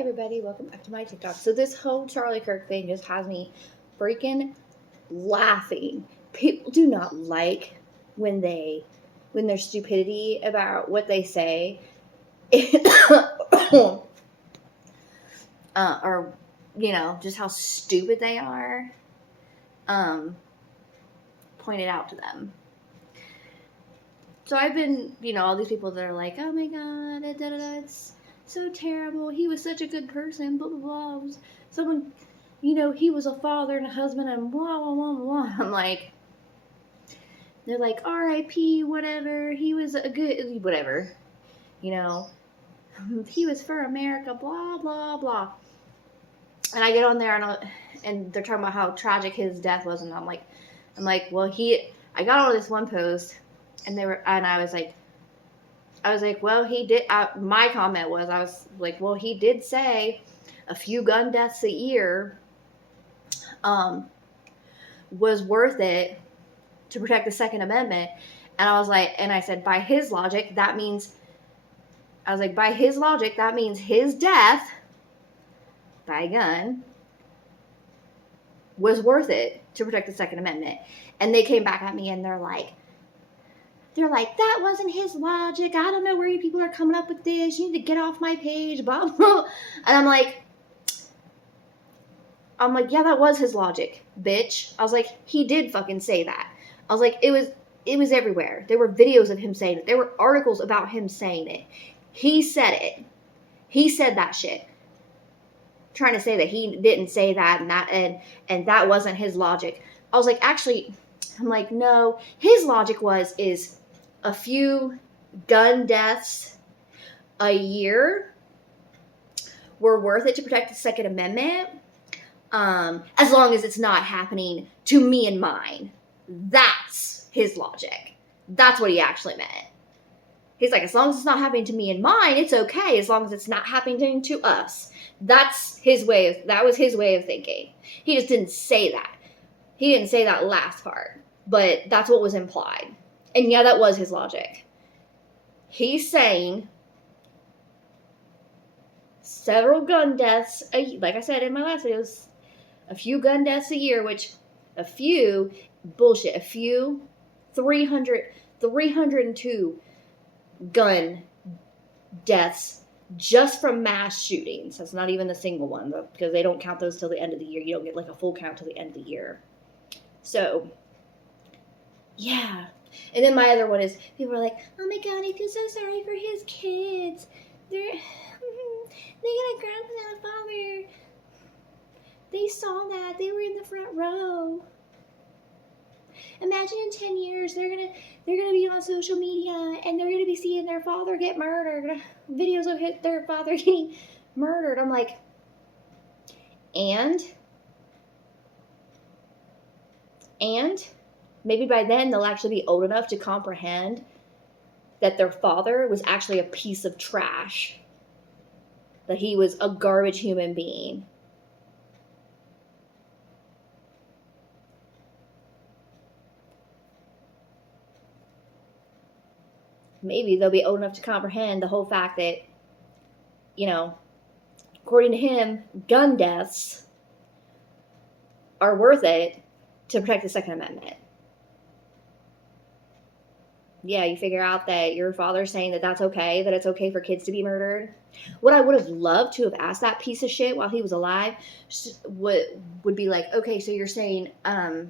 everybody, welcome back to my TikTok. So this whole Charlie Kirk thing just has me freaking laughing. People do not like when there's stupidity about what they say. Or, just how stupid they are. Pointed out to them. So I've been, all these people that are like, oh my god, it's so terrible. He was such a good person, blah, blah, blah. Someone, he was a father and a husband and blah, blah, blah, blah. I'm like, they're like, R.I.P., whatever. He was a good, whatever. He was for America, blah, blah, blah. And I get on there and they're talking about how tragic his death was. And I'm like, well, I got on this one post and I was like, well, he did, my comment was, I was like, well, he did say a few gun deaths a year was worth it to protect the Second Amendment. And I said, by his logic, that means his death by a gun was worth it to protect the Second Amendment. And they came back at me and they're like, that wasn't his logic. I don't know where you people are coming up with this. You need to get off my page, blah, blah. And I'm like, yeah, that was his logic, bitch. I was like, he did fucking say that. I was like, it was everywhere. There were videos of him saying it. There were articles about him saying it. He said it. He said that shit. Trying to say that he didn't say that and that wasn't his logic. I was like, actually, no, his logic is a few gun deaths a year were worth it to protect the Second Amendment, as long as it's not happening to me and mine. That's his logic. That's what he actually meant. He's like, as long as it's not happening to me and mine, it's okay, as long as it's not happening to us. That was his way of thinking. He just didn't say that. He didn't say that last part, but that's what was implied. And yeah, that was his logic. He's saying several gun deaths, like I said in my last videos, a few gun deaths a year, which a few, bullshit, a few, 302 gun deaths just from mass shootings. That's not even the single one, because they don't count those till the end of the year. You don't get like a full count till the end of the year. So, yeah. And then my other one is, people are like, oh my god, I feel so sorry for his kids. They got ground without a father. They saw that. They were in the front row. Imagine in 10 years, they're gonna be on social media and they're gonna be seeing their father get murdered. Videos of their father getting murdered. I'm like, and maybe by then they'll actually be old enough to comprehend that their father was actually a piece of trash. That he was a garbage human being. Maybe they'll be old enough to comprehend the whole fact that, according to him, gun deaths are worth it to protect the Second Amendment. Yeah, you figure out that your father's saying that that's okay, that it's okay for kids to be murdered. What I would have loved to have asked that piece of shit while he was alive would be like, okay, so you're saying a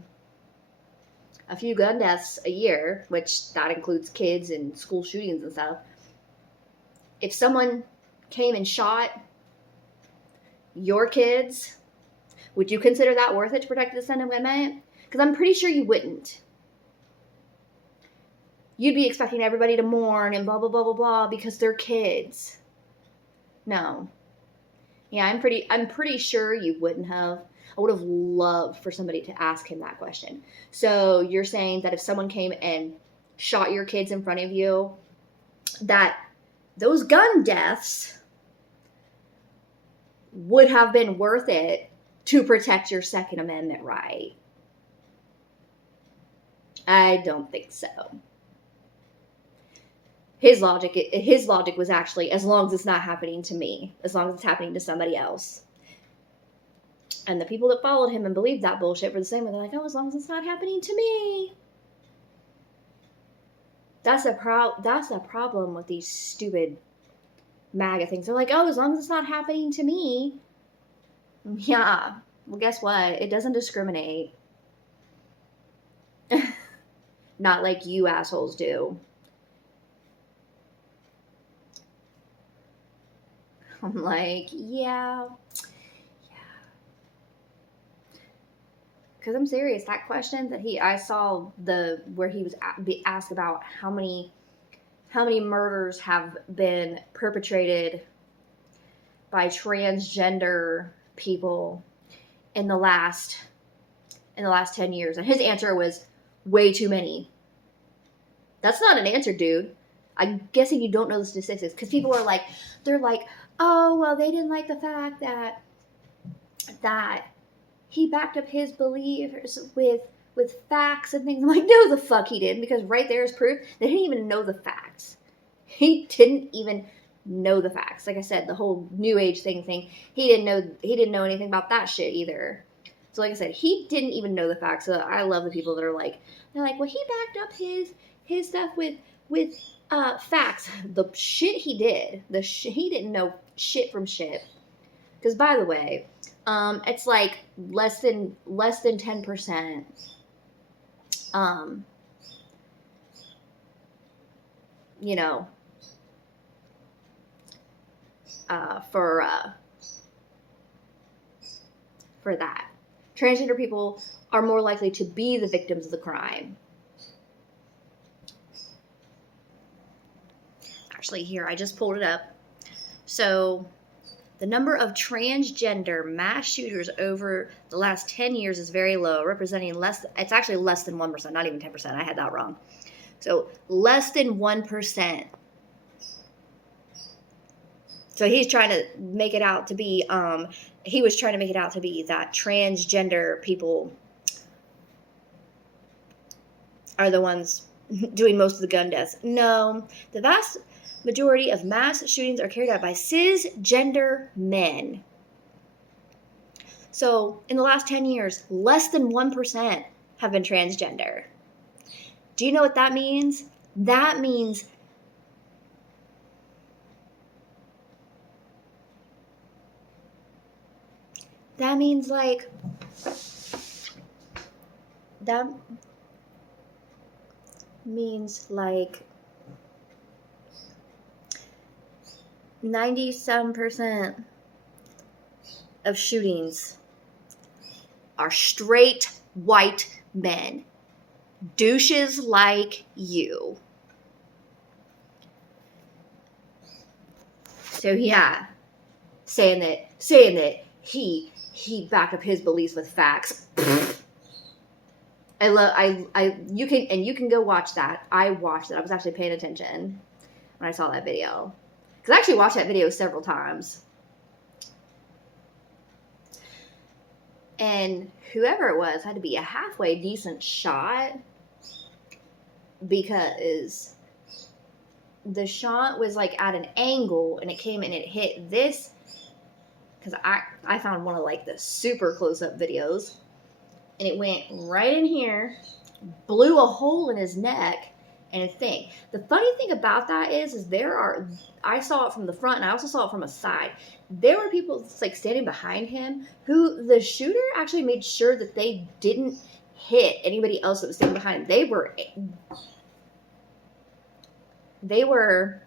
few gun deaths a year, which that includes kids and school shootings and stuff. If someone came and shot your kids, would you consider that worth it to protect the Second Amendment? Because I'm pretty sure you wouldn't. You'd be expecting everybody to mourn and blah, blah, blah, blah, blah because they're kids. No. Yeah, I'm pretty sure you wouldn't have. I would have loved for somebody to ask him that question. So you're saying that if someone came and shot your kids in front of you, that those gun deaths would have been worth it to protect your Second Amendment right? I don't think so. His logic was actually, as long as it's not happening to me, as long as it's happening to somebody else. And the people that followed him and believed that bullshit were the same way. They're like, oh, as long as it's not happening to me. That's the problem with these stupid MAGA things. They're like, oh, as long as it's not happening to me. Yeah. Well, guess what? It doesn't discriminate. Not like you assholes do. I'm like, yeah. Because I'm serious. That question that I saw where he was asked about how many murders have been perpetrated by transgender people in the last 10 years, and his answer was way too many. That's not an answer, dude. I'm guessing you don't know the statistics, because people are like, they're like, oh, well, they didn't like the fact that he backed up his beliefs with facts and things. I'm like, no, the fuck he didn't, because right there is proof they didn't even know the facts. He didn't even know the facts. Like I said, the whole New Age thing, he didn't know anything about that shit either. So like I said, he didn't even know the facts. So I love the people that are like, they're like, well, he backed up his stuff with facts. The shit he did, he didn't know shit from shit. Because by the way, it's like less than 10%. You know, for that. Transgender people are more likely to be the victims of the crime. Actually, here, I just pulled it up. So, the number of transgender mass shooters over the last 10 years is very low, representing it's actually less than 1%, not even 10%. I had that wrong. So, less than 1%. So he's trying to make it out to be, he was trying to make it out to be that transgender people are the ones doing most of the gun deaths. No, the vast majority of mass shootings are carried out by cisgender men. So in the last 10 years, less than 1% have been transgender. Do you know what that means? That means like, that means like 97% of shootings are straight white men. Douches like you. So yeah, saying that he backed up his beliefs with facts. You can go watch that. I watched it. I was actually paying attention when I saw that video. Because I actually watched that video several times. And whoever it was had to be a halfway decent shot, because the shot was like at an angle and it came and it hit this. Because I found one of like the super close-up videos, and it went right in here, blew a hole in his neck and his thing. The funny thing about that is I saw it from the front and I also saw it from a side. There were people like standing behind him who the shooter actually made sure that they didn't hit anybody else that was standing behind him. They were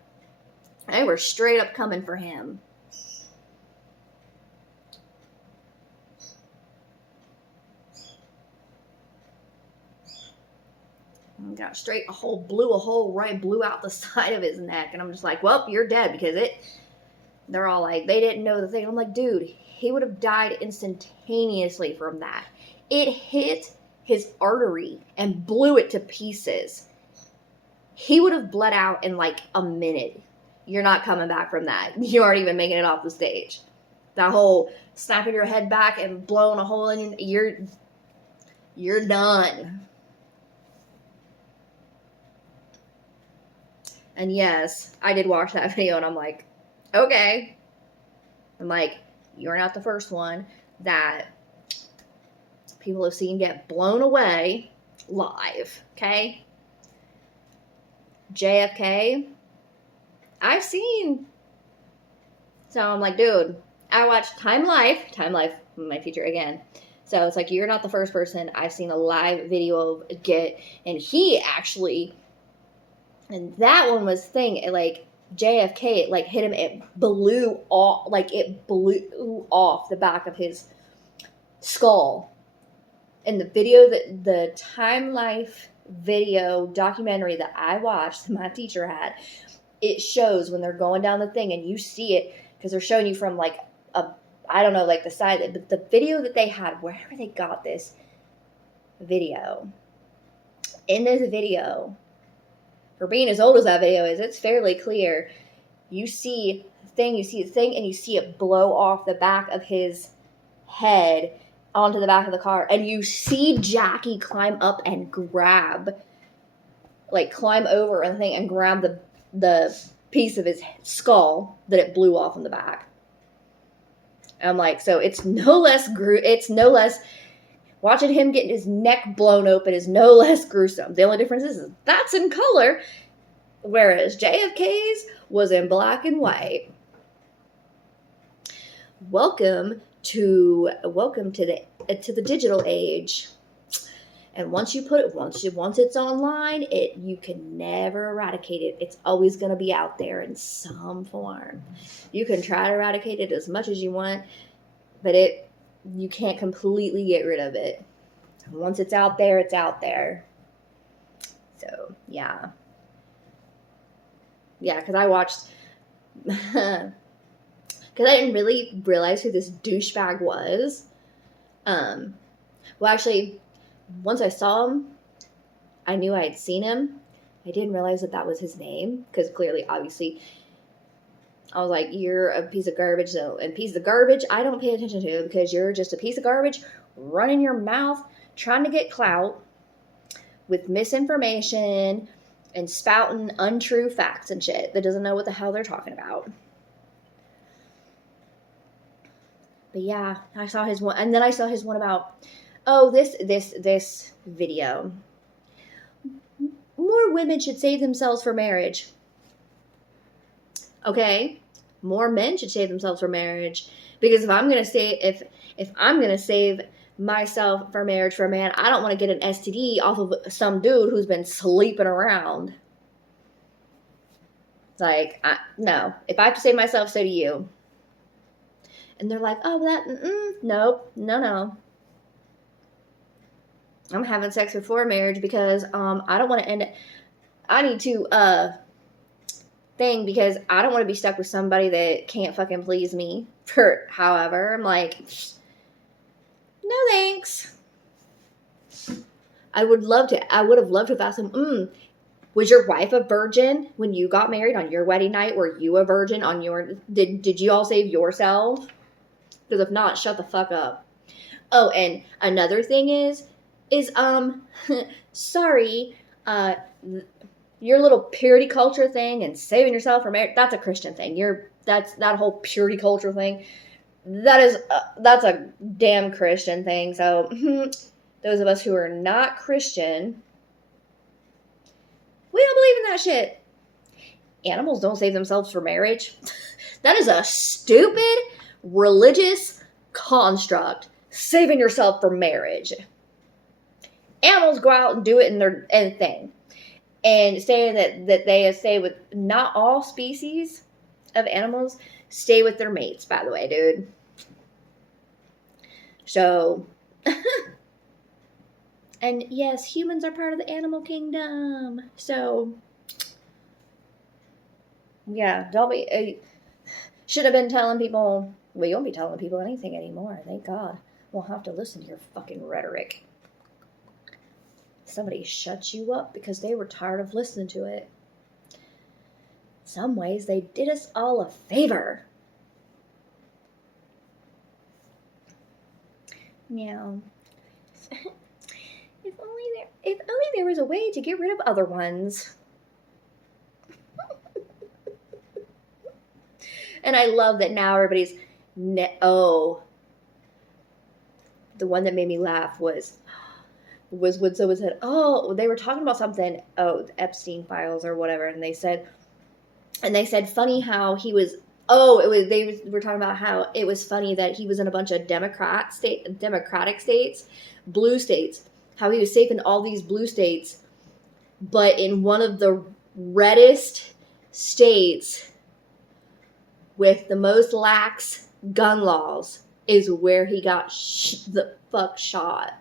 straight up coming for him. Got straight blew out the side of his neck, and I'm just like, well, you're dead, because they're all like, they didn't know the thing. I'm like, dude, he would have died instantaneously from that. It hit his artery and blew it to pieces. He would have bled out in like a minute. You're not coming back from that. You aren't even making it off the stage. That whole snapping your head back and blowing a hole in you're done. And yes, I did watch that video, and I'm like, okay. I'm like, you're not the first one that people have seen get blown away live, okay? JFK, I've seen. So I'm like, dude, I watched Time Life, my future again. So it's like, you're not the first person I've seen a live video of get, and he actually, and that one was thing, it like, JFK, it like hit him, it blew off the back of his skull. And the video, that the Time Life video documentary that I watched, that my teacher had, it shows when they're going down the thing, and you see it, because they're showing you from like I don't know, like the side, but the video that they had, wherever they got this video, in this video, for being as old as that video is, it's fairly clear. You see the thing, and you see it blow off the back of his head onto the back of the car, and you see Jackie climb up and climb over the thing and grab the piece of his skull that it blew off in the back. I'm like, so it's no less watching him getting his neck blown open is no less gruesome. The only difference is that's in color, whereas JFK's was in black and white. Welcome to the digital age. And once it's online, you can never eradicate it. It's always going to be out there in some form. You can try to eradicate it as much as you want, but you can't completely get rid of it. Once it's out there, it's out there. So, yeah. Yeah, because I watched, because I didn't really realize who this douchebag was. Well, actually, once I saw him, I knew I had seen him. I didn't realize that was his name, because clearly, obviously, I was like, you're a piece of garbage, though. And piece of garbage, I don't pay attention to, because you're just a piece of garbage running your mouth, trying to get clout with misinformation and spouting untrue facts and shit that doesn't know what the hell they're talking about. But yeah, I saw his one, and then I saw his one about, this video. More women should save themselves for marriage. Okay, more men should save themselves for marriage, because if I'm gonna save myself for marriage for a man, I don't want to get an STD off of some dude who's been sleeping around. Like, no, if I have to save myself, so do you. And they're like, nope, no. I'm having sex before marriage because I don't want to end it. I need to because I don't want to be stuck with somebody that can't fucking please me for however. I'm like, no thanks. I would have loved to have asked him, was your wife a virgin when you got married on your wedding night? Were you a virgin on your, did you all save yourself? Because if not, shut the fuck up. Oh, and another thing is sorry, your little purity culture thing and saving yourself for marriage, that's a Christian thing. That whole purity culture thing, that's a damn Christian thing. So those of us who are not Christian, we don't believe in that shit. Animals don't save themselves for marriage. That is a stupid religious construct, saving yourself for marriage. Animals go out and do it in their thing. And saying that they stay with, not all species of animals stay with their mates, by the way, dude. So, and yes, humans are part of the animal kingdom. So, yeah, don't be, should have been telling people, well, you won't be telling people anything anymore, thank God. Won't have to listen to your fucking rhetoric. Somebody shut you up because they were tired of listening to it. In some ways, they did us all a favor. Yeah. If only there was a way to get rid of other ones. And I love that now everybody's, oh, the one that made me laugh was when someone said, oh, they were talking about something, oh, Epstein files or whatever, and they said funny how he was, they were talking about how it was funny that he was in a bunch of democratic states, blue states, how he was safe in all these blue states, but in one of the reddest states with the most lax gun laws is where he got the fuck shot.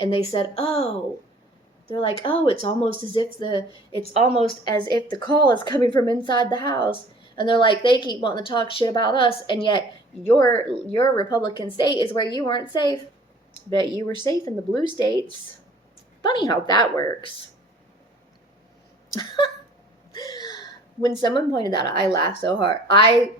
And they said, they're like, it's almost as if the call is coming from inside the house. And they're like, they keep wanting to talk shit about us, and yet your Republican state is where you weren't safe. Bet you were safe in the blue states. Funny how that works. When someone pointed that out, I laughed so hard. I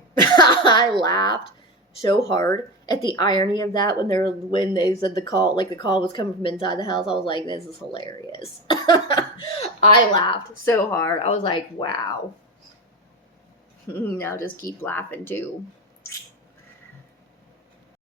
laughed so hard at the irony of that when they said the call was coming from inside the house. I was like, this is hilarious. I laughed so hard. I was like, wow. Now just keep laughing too.